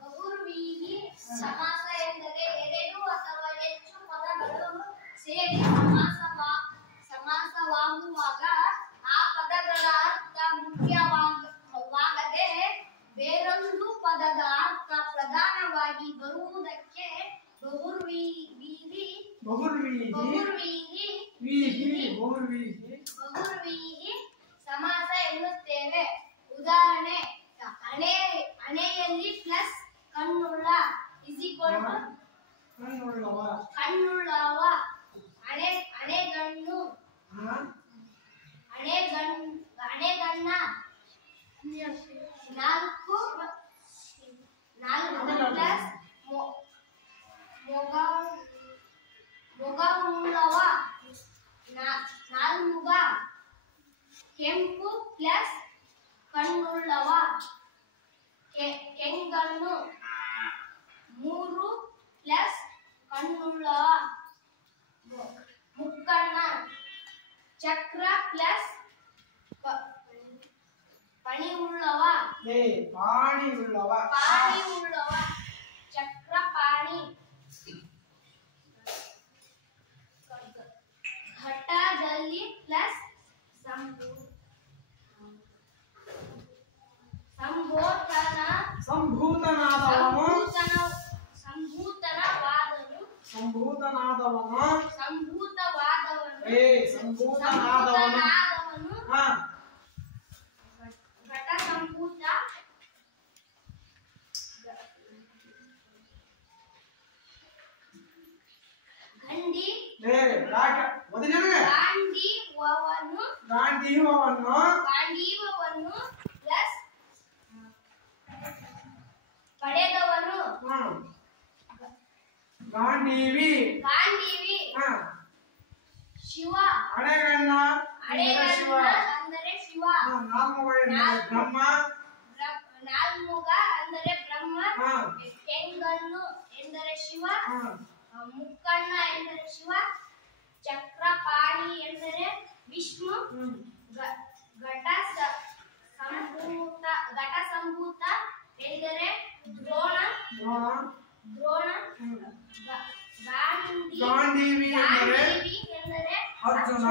ಬಹುರ್ವೀಹಿ ಸಮಾಸ ಎಂದರೆ ಎರಡು ಅಥವಾ ಹೆಚ್ಚು ಪದಗಳು ಸೇರಿ ಸಮಾಸವಾಗುವಾಗ ಆ ಪದಗಳ ಅರ್ಥ ಮುಖ್ಯವಾಗದೆ ಬೇರೊಂದು ಪದದ ಅರ್ಥ ಪ್ರಧಾನವಾಗಿ ಬರುವುದಕ್ಕೆ ಬಹುರ್ವೀಹಿ ಸಮಾಸ ಎನ್ನುತ್ತೇವೆ. ಉದಾಹರಣೆ, ಹಣೆಯಲ್ಲಿ ಪ್ಲಸ್ ಕಣ್ಣುಳ್ಳ ಕಣ್ಣುಳ್ಳವ, ಹಣೆಗಣ್ಣು ಹಣೆಗಣ್ಣ, ನಾಲ್ಕು ಪ್ಲಸ್ ಮೊಗವುಳ್ಳವ, ನಾಲ್ಮುಗ, ಕೆಂಪು ಪ್ಲಸ್ ಕಣ್ಣುಳ್ಳವ, ಕೆಂಗಣ್ಣು, ಮೂರು ಪ್ಲಸ್ ಕಣ್ಣುಳ್ಳವ, ಮುಕ್ಕಣ್ಣ, ಚಕ್ರ ಪ್ಲಸ್ ಪಾಣಿಯುಳ್ಳವ, ಚಕ್ರಪಾಣಿ, ಘಟದಲ್ಲಿ ಪ್ಲಸ್ ಸಂಭೂತವಾದವನು, ಘಟ ಸಂಭೂತ, ಗಂಡಿ ಗಾಂಡೀವವನ್ನು ಪ್ಲಸ್ ಪಡೆದವನು, ಗಾಂಡೀವಿ, ಶಿವ, ಹಣೆಗಣ್ಣ ಅಂದರೆ ಶಿವ, ನಾಲ್ಮುಗ ಅಂದರೆ ಬ್ರಹ್ಮ, ಕೆಂಗಣ್ಣು ಎಂದರೆ ಶಿವ, ಮುಕ್ಕಣ್ಣ ಎಂದರೆ ಶಿವ, ಚಕ್ರಪಾಣಿ ಎಂದರೆ ವಿಷ್ಣು, ಘಟ ಸಂಭೂತ ಎಂದರೆ ದ್ರೋಣ, ಗಾಂಡೀವಿ ಎಂದರೆ ಎಂದರೆ ಅರ್ಜುನ.